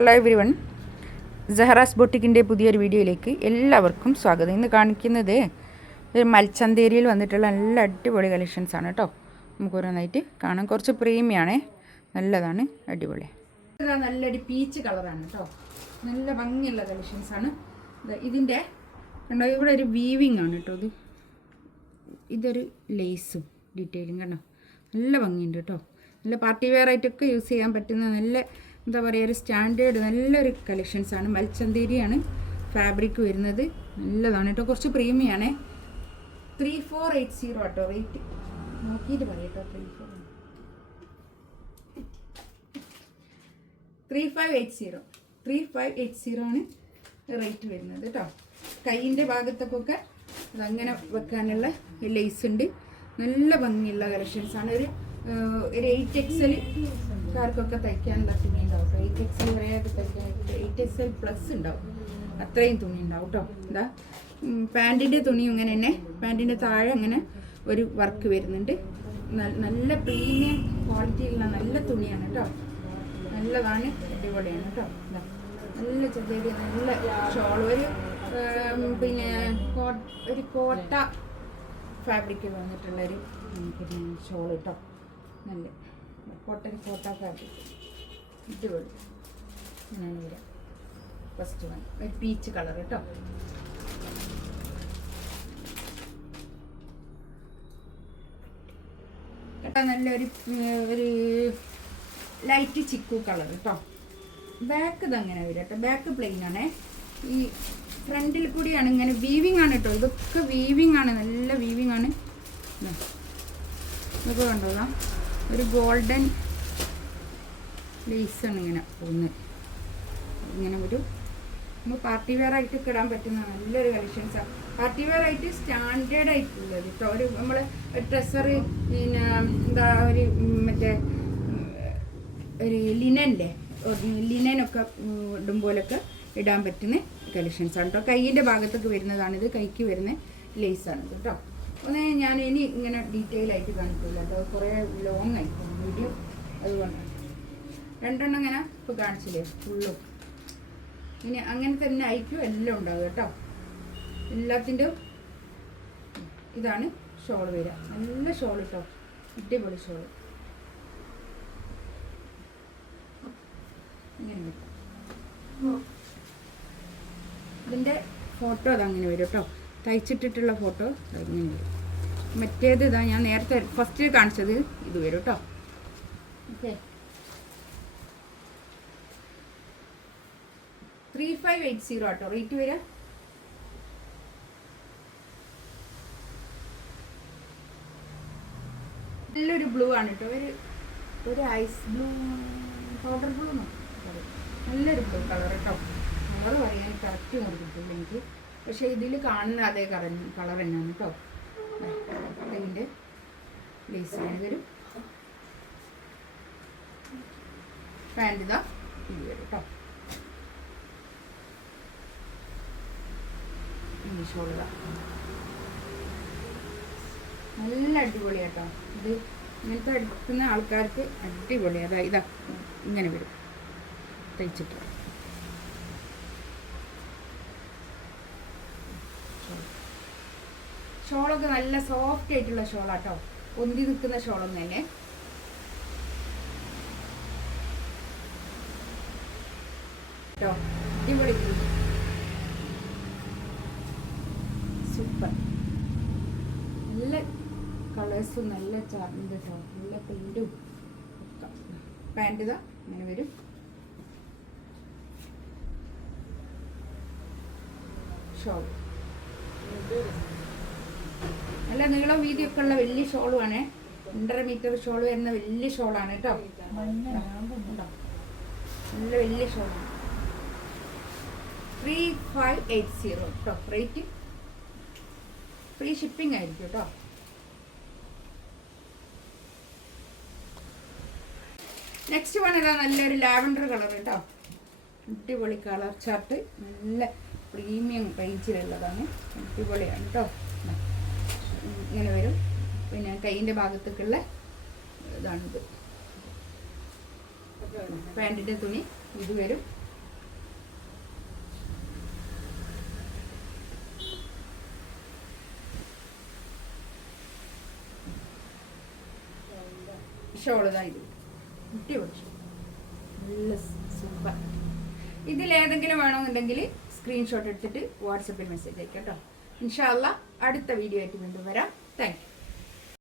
Hello every one, സഹറാസ് ബൊട്ടിക്കിൻ്റെ പുതിയൊരു വീഡിയോയിലേക്ക് എല്ലാവർക്കും സ്വാഗതം. ഇന്ന് കാണിക്കുന്നത് ഒരു മൽച്ചന്തേരിയിൽ വന്നിട്ടുള്ള നല്ല അടിപൊളി കളക്ഷൻസാണ് കേട്ടോ. നമുക്ക് ഓരോന്നായിട്ട് കാണാം. കുറച്ച് പ്രീമിയമാണേ, നല്ലതാണ്, അടിപൊളി. നല്ലൊരു പീച്ച് കളറാണ് കേട്ടോ. നല്ല ഭംഗിയുള്ള കളക്ഷൻസാണ്. ഇതിൻ്റെ കണ്ടോ, ഇവിടെ ഒരു വീവിങ് ആണ് കേട്ടോ. ഇതൊരു ലേസും ഡീറ്റെയിലും കണ്ടോ, നല്ല ഭംഗിയുണ്ട് കേട്ടോ. നല്ല പാർട്ടി വെയർ ആയിട്ടൊക്കെ യൂസ് ചെയ്യാൻ പറ്റുന്ന നല്ല എന്താ പറയുക, ഒരു സ്റ്റാൻഡേർഡ് നല്ലൊരു കളക്ഷൻസാണ്. മൽച്ചന്തേരിയാണ് ഫാബ്രിക് വരുന്നത്. നല്ലതാണ് കേട്ടോ, കുറച്ച് പ്രീമിയമാണേ. 3480 കേട്ടോ റേറ്റ്. നോക്കിയിട്ട് പറയാം കേട്ടോ. 3580 ആണ് റേറ്റ് വരുന്നത് കേട്ടോ. കൈയിൻ്റെ ഭാഗത്തൊക്കെ അതങ്ങനെ വെക്കാനുള്ള ലേസ് ഉണ്ട്. നല്ല ഭംഗിയുള്ള കളക്ഷൻസാണ്. ഒരു 8XL കാർക്കൊക്കെ തയ്ക്കാനുള്ള തുണി ഉണ്ടാവും. 8XL വരെയൊക്കെ തയ്ക്കാൻ 8XL പ്ലസ് ഉണ്ടാവും, അത്രയും തുണി ഉണ്ടാവും കേട്ടോ. എന്താ പാൻറ്റിൻ്റെ തുണി ഇങ്ങനെ തന്നെ, പാൻറ്റിൻ്റെ താഴെ അങ്ങനെ ഒരു വർക്ക് വരുന്നുണ്ട്. നല്ല പ്രീമിയം ക്വാളിറ്റിയുള്ള നല്ല തുണിയാണ് കേട്ടോ. നല്ലതാണ്, അടിപൊളിയാണ് കേട്ടോ. നല്ല ചെറിയ നല്ല ഷോൾ, പിന്നെ ഒരു കോട്ട ഫാബ്രിക്കിൽ വന്നിട്ടുള്ളൊരു ഷോൾ കേട്ടോ. നല്ല കോട്ടൺ കോട്ട ഫാബ്രിക്, അടിപൊളി. അങ്ങനെയാണ് വരാം. ഫസ്റ്റ് വൺ ഒരു പീച്ച് കളർ കേട്ടോ. നല്ലൊരു ലൈറ്റ് ചിക്കു കളർ കേട്ടോ. ബാക്ക് ഇതങ്ങനെ വരും കേട്ടോ. ബാക്ക് പ്ലെയിൻ ആണേ. ഈ ഫ്രണ്ടിൽ കൂടിയാണ് ഇങ്ങനെ വീവിങ് ആണ് കേട്ടോ. ഇതൊക്കെ വീവിങ് ആണ്, നല്ല വീവിങ് ആണ്. ഇതൊക്കെ കണ്ടോളാം, ഒരു ഗോൾഡൻ ലേസാണ് ഇങ്ങനെ പോകുന്നത്. ഇങ്ങനെ ഒരു നമ്മൾ പാർട്ടി വെയർ ആയിട്ടൊക്കെ ഇടാൻ പറ്റുന്ന നല്ലൊരു കളക്ഷൻസാണ്. പാർട്ടി വെയർ ആയിട്ട് സ്റ്റാൻഡേർഡ് ആയിട്ടുള്ളത് കേട്ടോ. ഒരു നമ്മൾ ഡ്രസ്സർ, പിന്നെ എന്താ ഒരു മറ്റേ ഒരു ലിനനൊക്കെ ഇടുമ്പോലൊക്കെ ഇടാൻ പറ്റുന്ന കളക്ഷൻസാണ് കേട്ടോ. കൈയിൻ്റെ ഭാഗത്തൊക്കെ വരുന്നതാണിത്, കൈക്ക് വരുന്ന ലേസാണ് കേട്ടോ. ഒന്ന് ഞാൻ ഇനി ഇങ്ങനെ ഡീറ്റെയിൽ ആയിട്ട് കാണിക്കില്ല കേട്ടോ, കുറേ ലോങ് ആയിരിക്കും വീഡിയോ. അതുകൊണ്ടാണ് രണ്ടെണ്ണം ഇങ്ങനെ ഇപ്പോൾ കാണിച്ചില്ലേ ഫുള്ളും. ഇനി അങ്ങനെ തന്നെ ആയിരിക്കും എല്ലാം ഉണ്ടാവുക കേട്ടോ. എല്ലാത്തിൻ്റെ ഇതാണ് ഷോൾ വരിക. നല്ല ഷോൾ കേട്ടോ, അടിപൊളി ഷോൾ. ഇങ്ങനെ വരും. ഇതിൻ്റെ ഫോട്ടോ അതങ്ങനെ വരും കേട്ടോ. തയ്ച്ചിട്ടിട്ടുള്ള ഫോട്ടോ ഇങ്ങനെ വരും. മറ്റേത് ഇതാ ഞാൻ നേരത്തെ ഫസ്റ്റ് കാണിച്ചത് ഇത് വരും കേട്ടോ. ഓക്കെ, 3580 കേട്ടോ റേറ്റ് വരിക. നല്ലൊരു ബ്ലൂ ആണ് കേട്ടോ. ഒരു ഐസ് ബ്ലൂ, പൗഡർ ബ്ലൂ നല്ലൊരു ബ്ലൂ കളർ കേട്ടോ. കളർ പറയാൻ കറക്റ്റ് നോക്കിയിട്ടില്ല എനിക്ക്, പക്ഷെ ഇതിൽ കാണുന്ന അതേ കളർ തന്നെയാണ് കേട്ടോ. ഇതിൻ്റെ ലേസ് വരും. പാൻറ് ഇതാ ഇത് വരും കേട്ടോ. ഷോൾഡർ നല്ല അടിപൊളിയാട്ടോ. ഇത് ഇങ്ങനത്തെ എടുക്കുന്ന ആൾക്കാർക്ക് അടിപൊളി. ഇതാ ഇങ്ങനെ വരും തയ്ച്ചിട്ട്. ഷോളൊക്കെ നല്ല സോഫ്റ്റ് ആയിട്ടുള്ള ഷോളാട്ടോ, പൊന്തി നിൽക്കുന്ന ഷോളൊന്നും തന്നെ. കേട്ടോ അടിപൊളി, സൂപ്പർ. നല്ല കളേഴ്സും നല്ല ചാർജ് കേട്ടോ, നല്ല പ്രിന്റും ഒക്കെ. പാൻറ് ഇതാ ഇങ്ങനെ വരും. ഷോൾ നല്ല നീളം വീതിയൊക്കെ ഉള്ള വലിയ ഷോളുമാണ്. 1.5 മീറ്റർ ഷോൾ വരുന്ന വലിയ ഷോളാണ് കേട്ടോ. നല്ല വലിയ ഷോളാണ്. 3580 കേട്ടോ റേറ്റ്. ഫ്രീ ഷിപ്പിംഗ് ആയിരിക്കും കേട്ടോ. നെക്സ്റ്റ് വൺ ഇതാ നല്ലൊരു ലാവൻഡർ കളർ കേട്ടോ. അടിപൊളി കളർ ചാർട്ട്, നല്ല പ്രീമിയം റേഞ്ചിലുള്ളതാണ്. അടിപൊളിയാണ് കേട്ടോ. ഇങ്ങനെ വരും. പിന്നെ കൈയിൻ്റെ ഭാഗത്തേക്കുള്ള ഇതാണിത്. പാൻറ്റിൻ്റെ തുണി ഇത് വരും. ഷോൾ ഇതായത് അടിപൊളി നല്ല സൂപ്പർ. ഇതിലേതെങ്കിലും വേണമെന്നുണ്ടെങ്കിൽ സ്ക്രീൻഷോട്ട് എടുത്തിട്ട് വാട്സപ്പിൽ മെസ്സേജ് അയക്കാം കേട്ടോ. ഇൻഷാ അല്ലാ അടുത്ത വീഡിയോ ആയിട്ട് വീണ്ടും വരാം. Thank you.